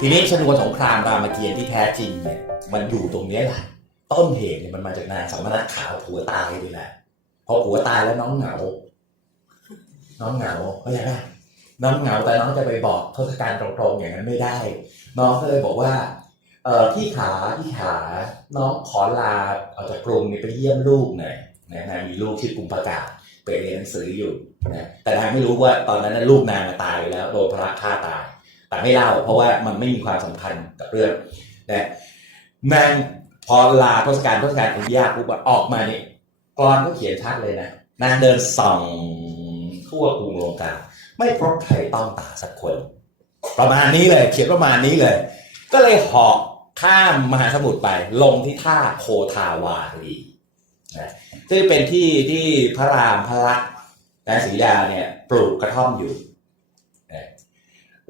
ทีนี้ชนวนสงครามรามเกียรติ์ที่แท้จริงเนี่ยมันอยู่ตรงนี้แหละต้นเหตุเนี่ยมันมาจากนางสมณะขาวผัวตายนี่แหละพอผัวตายแล้วน้องเหงา น้องเหงาเข้าใจปะน้องเหงาแต่น้องจะไปบอกทศกัณฐ์ตรงๆอย่างนั้นไม่ได้ น้องก็เลยบอกว่า เออพี่ขาพี่ขาน้องขอลาออกจากกรุงไปเยี่ยมลูกหน่อยนะนางมีลูกชื่อกุมภากาไปเรียนหนังสืออยู่นะแต่นางไม่รู้ว่าตอนนั้นลูกนางตายแล้วโดนพระฆ่าตาย แต่ไม่เล่าเพราะว่ามันไม่มีความสำคัญกับเรื่องนะนางพอลาทศกัณฐ์ทศกัณฐ์อนุญาตปุ๊บอออกมาเนี่ยกรอนก็เขียนชัดเลยนะนางเดินส่องทั่วกรุงลงกาไม่พบใครต้องตาสักคน ประมาณนี้เลย เขียนประมาณนี้เลย ก็เลยหาะข้ามมหาสมุทรไปลงที่ท่าโคทาวารีนะซึ่งเป็นที่ที่พระรามพระลักษมณ์นางศรีดาเนี่ยปลูกกระท่อมอยู่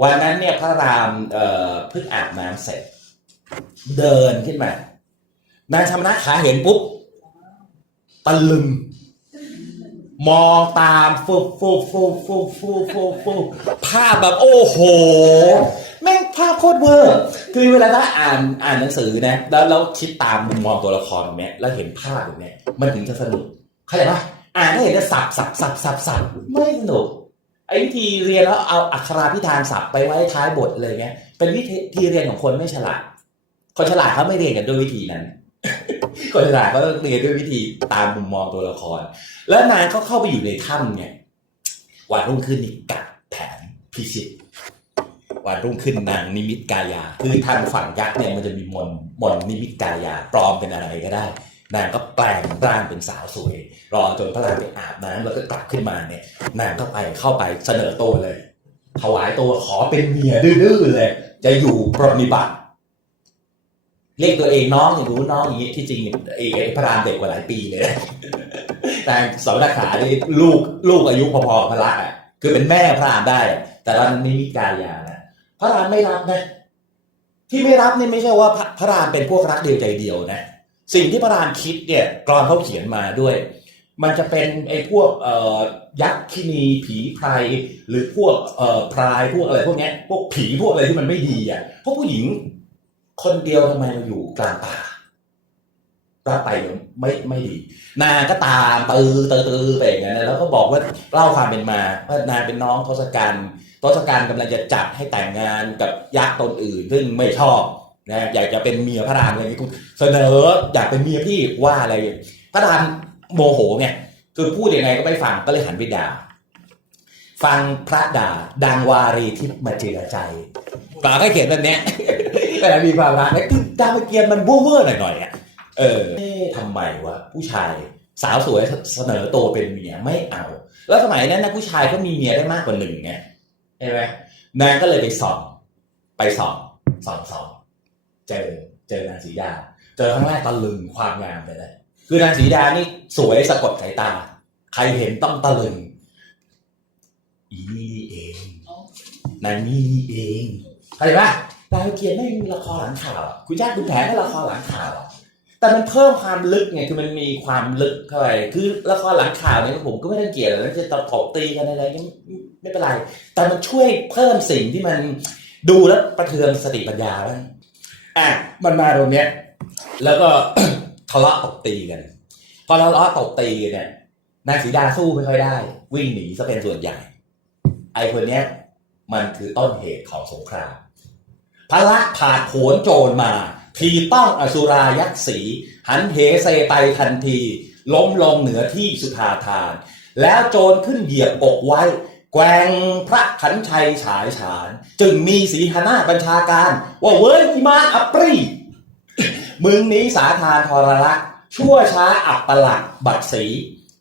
วันนั้นเนี่ยพระรามเอ่อเพิ่งอาบน้ำเสร็จ เดินขึ้นมานางชมนะขาเห็นปุ๊บตะลึง มองตามฟุบฟุบฟุบฟุบฟุบฟุบฟุบภาพแบบโอ้โห แม่งภาพโคตรเวอร์คือเวลาถ้าอ่านอ่านหนังสือนะ แล้วเราคิดตามมุมมองตัวละครแบบเนี้ยแล้วเห็นภาพแบบเนี้ยมันถึงจะสนุกเข้าใจปะอ่านถ้าเห็นจะสับสับสับสับสับไม่สนุก ไอ้วิธีเรียนแล้วเอาอักขราพิธานศัพท์ไปไว้ท้ายบทเลยเนี้ย เป็นวิธีเรียนของคนไม่ฉลาด คนฉลาดเขาไม่เรียนกันด้วยวิธีนั้น คนฉลาดเขาเรียนด้วยวิธีตามมุมมองตัวละคร แล้วนางก็เข้าไปอยู่ในถ้ำเนี่ยวันรุ่งขึ้นนี่กัดแผนพิชิตวันรุ่งขึ้นนางนิมิตกายา คือทางฝั่งยักษ์เนี่ยมันจะมีมนมนนิมิตกายาปลอมเป็นอะไรก็ได้ นางก็แปลงร่างเป็นสาวสวย รอจนพระรามไปอาบน้ำแล้วก็กลับขึ้นมาเนี่ย นางก็ไปเข้าไปเสนอตัวเลย ถวายตัวขอเป็นเมียดื้อๆเลย จะอยู่ปรนนิบัติ เรียกตัวเองน้องอย่างรู้น้องอย่างนี้ที่จริงไอ้พระรามเด็กกว่าหลายปีเลย แต่สาวนาขานี่ลูกลูกอายุพอๆพระลักษมอะคือเป็นแม่พระรามได้ แต่ตอนนั้นไม่มีกายานะพระรามไม่รับนะที่ไม่รับนี่ไม่ใช่ว่าพระรามเป็นพวกรักเดียวใจเดียวนะ สิ่งที่พระรามคิดเนี่ยกรอนเขาเขียนมาด้วย มันจะเป็นไอ้พวกยักษ์คินีผีไพรหรือพวกพรายพวกอะไรพวกเนี้ยพวกผีพวกอะไรที่มันไม่ดีอะพวกผู้หญิงคนเดียวทำไมมาอยู่กลางป่ารับไปเดี๋ยไม่ไม่ดี นางก็ตามตือตือตือไปอย่างนั้นแล้วก็บอกว่าเล่าความเป็นมาว่านางเป็นน้องทศกัณฐ์ทศกัณฐ์กำลังจะจัดให้แต่งงานกับยักษ์ตนอื่น ซึ่งไม่ชอบ นะอยากจะเป็นเมียพระรามอะไรอย่างนี้กูเสนออยากเป็นเมียพี่ว่าอะไร พระรามโมโหไงคือพูดยังไงก็ไม่ฟังก็เลยหันไปด่าฟังพระด่าดังวารีทิพย์มาเจรใจปาก็เขียนแบบเนี้ยแต่มีความรักนะคือดาวเกียนมันเว่อร์หน่อยๆอะเออเอ๊ะทำไมวะผู้ชายสาวสวยเสนอตัวเป็นเมียไม่เอา แล้วสมัยนั้นนะผู้ชายก็มีเมียได้มากกว่าหนึ่งไงใช่ไหมนางก็เลยไปสองไปสองส่องส่อง เจอเจอนางสีดา เจอครั้งแรกตะลึงความงามไปเลยคือนางสีดานี่สวยสะกดสายตา ใครเห็นต้องตะลึงอีนี่เองนางนี่เองเข้าใจปะดาวเกียรติไม่มีละครหลังข่าวคุณชาคุณแผนก็ละครหลังข่าวอะแต่มันเพิ่มความลึกไงคือมันมีความลึกเข้าไปคือละครหลังข่าวเนี่ยผมก็ไม่ได้เกลียดแล้วจะตบตบตีกันอะไรก็ไม่ไม่เป็นไร แต่มันช่วยเพิ่มสิ่งที่มันดูแล้วประเทืองสติปัญญาบ้าง อะมันมาตรงเนี้ย แล้วก็ทะเลาะตบตีกัน พอทะเลาะตบตีกันเนี่ยนางสีดาสู้ไม่ค่อยได้ วิ่งหนีซะเป็นส่วนใหญ่ ไอ้คนเนี้ย มันคือต้นเหตุของสงครามพระลักษมณ์ผ่าโผนโจรมา ทีต้องอสุรายักษ์สีหันเหเซไปทันที ล้มลงเหนือที่สุธาทาน แล้วโจรขึ้นเหยียบอกไว้ แกว่งพระขันชัยฉายฉานจึงมีสีหนาบัญชาการ ว่าเว้ยอีมานอัปรีมึงนี้สาทานทรลักษ์ชั่วช้าอับปลักบัดสี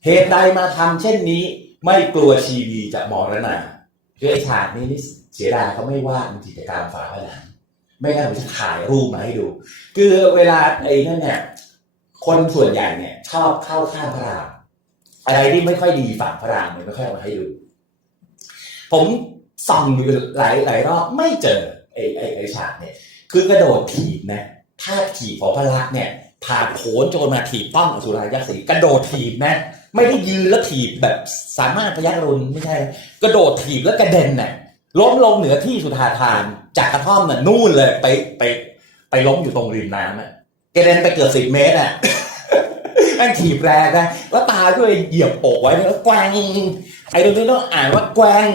เหตุใดมาทำเช่นนี้ ไม่กลัวชีวีจะมรณาคือไอ้ฉากนี้นี่เสียดายเขาไม่วาดเป็นกิจกรรมฝาผนังไม่งั้นผมจะถ่ายรูปมาให้ดู คือเวลาไอ้นั่นเนี่ยคนส่วนใหญ่เนี่ย ชอบเข้าข้างพระรามอะไรที่ไม่ค่อยดีฝั่งพระรามเนี่ยไม่ค่อยเอามาให้ดู ผมส่องอยู่หลายหลายรอบไม่เจอไอ้ไอ้ไอ้ฉากเนี่ย คือกระโดดถีบนะถ้าถีบของพระลักษณ์เนี่ยผ่าโผนโจรมาถีบต้องอสุรายักษ์สีกระโดดถีบนะ ไม่ได้ยืนแล้วถีบแบบสามารถพยักรุนไม่ใช่ กระโดดถีบแล้วกระเด็นน่ะล้มลงเหนือที่สุธาทาน จากกระท่อมน่ะนู่นเลยไปไป ไปล้มอยู่ตรงริมน้ำอะกระเด็นไปเกือบสิบเมตรอะ แม่งถีบแรงนะแล้วตาก็เลยเหยียบอกไว้แล้วแกว่งไอ้ตรงนี้ต้องอ่านว่าแกว่ง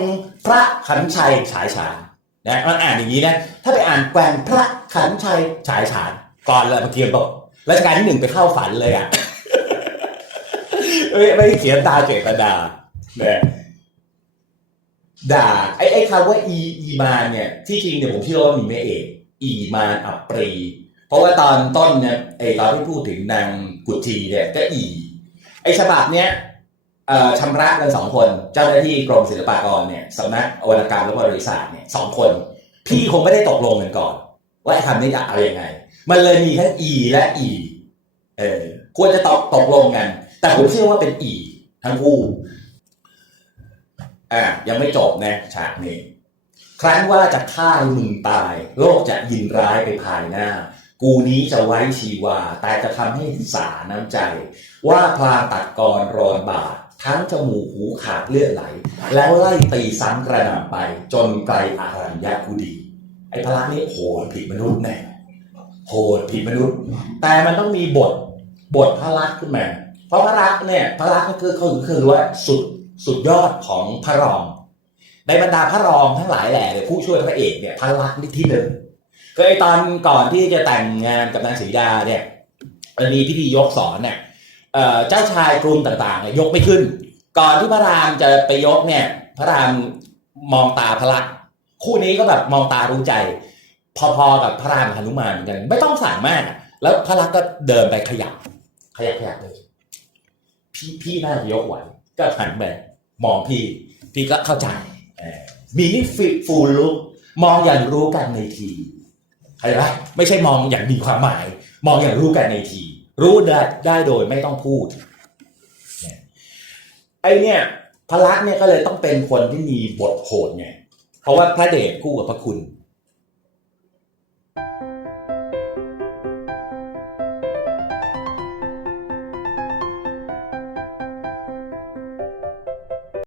พระขันชัยฉายฉานนะมันอ่านอย่างนี้นะถ้าไปอ่านแกว่งพระขันชัยฉายฉานก่อนเลยบางทีบอกรัชกาลที่หนึ่งไปเข้าฝันเลยอะไม่ไม่เขียนตาเจตนาเนี่ยด่าไอ้ไอ้คำว่าอีอีมานเนี่ยที่จริงเนี่ยผมเชื่อว่ามีแม่เอกอีมานอัปรี เพราะว่าตอนต้นเนี่ยไอ้ตอนที่พูดถึงนางกุจีเนี่ยก็อี ไอ้ฉบับเนี้ยชำระกันสองคน เจ้าหน้าที่กรมศิลปากรเนี่ยสำนักวรรณกรรมและบริษัทเนี่ยสองคน พี่คงไม่ได้ตกลงกันก่อน ว่าไอ้คำนี้จะเอายังไง มันเลยมีทั้งอีและอีเออควรจะตกตกลงกัน แต่ผมเชื่อว่าเป็นอีทั้งคู่อะยังไม่จบนะฉากนี้ ครั้นว่าจะฆ่าให้มึงตาย โลกจะยินร้ายไปภายหน้า กูนี้จะไว้ชีวา แต่จะทำให้สาน้ำใจ ว่าพลาตัดกรรอนบาดทั้งจมูกหูขาดเลือดไหล แล้วไล่ตีซ้ำกระหน่ำไป จนไกลอารัญญากุดี ไอ้พลักนี่โหดผิดมนุษย์แน่โหดผิดมนุษย์ แต่มันต้องมีบทบทพระลักษณ์ขึ้นมาเพราะพระลักษณ์เนี่ยพระลักษณ์ก็คือคือคือว่าสุดสุดยอดของพระรองในบรรดาพระรองทั้งหลายแหล่เลยผู้ช่วยพระเอกเนี่ยพระลักษณ์นี่ที่หนึ่ง คือไอตอนก่อนที่จะแต่งงานกับนางศรีดาเนี่ยมันมีพิธียกสอนเนี่ยเจ้าชายกรุงต่างๆเนี่ยยกไม่ขึ้น ก่อนที่พระรามจะไปยกเนี่ย พระรามมองตาพระลักษณ์คู่นี้ก็แบบมองตารู้ใจ พอๆกับพระรามกับหนุมานเหมือนกัน ไม่ต้องสั่งมาก แล้วพระลักษณ์ก็เดินไปขยับ ขยับขยับเลยพี่พี่น่าจะยกไหวก็หันไปมองพี่ พี่ก็เข้าใจมีนี่ฟูลุกมองอย่างรู้กันในที เข้าใจปะไม่ใช่มองอย่างมีความหมาย มองอย่างรู้กันในที รู้ได้ได้โดยไม่ต้องพูดไอเนี่ยพระลักษณ์เนี่ยก็เลยต้องเป็นคนที่มีบทโหดไงเพราะว่าพระเดชคู่กับพระคุณ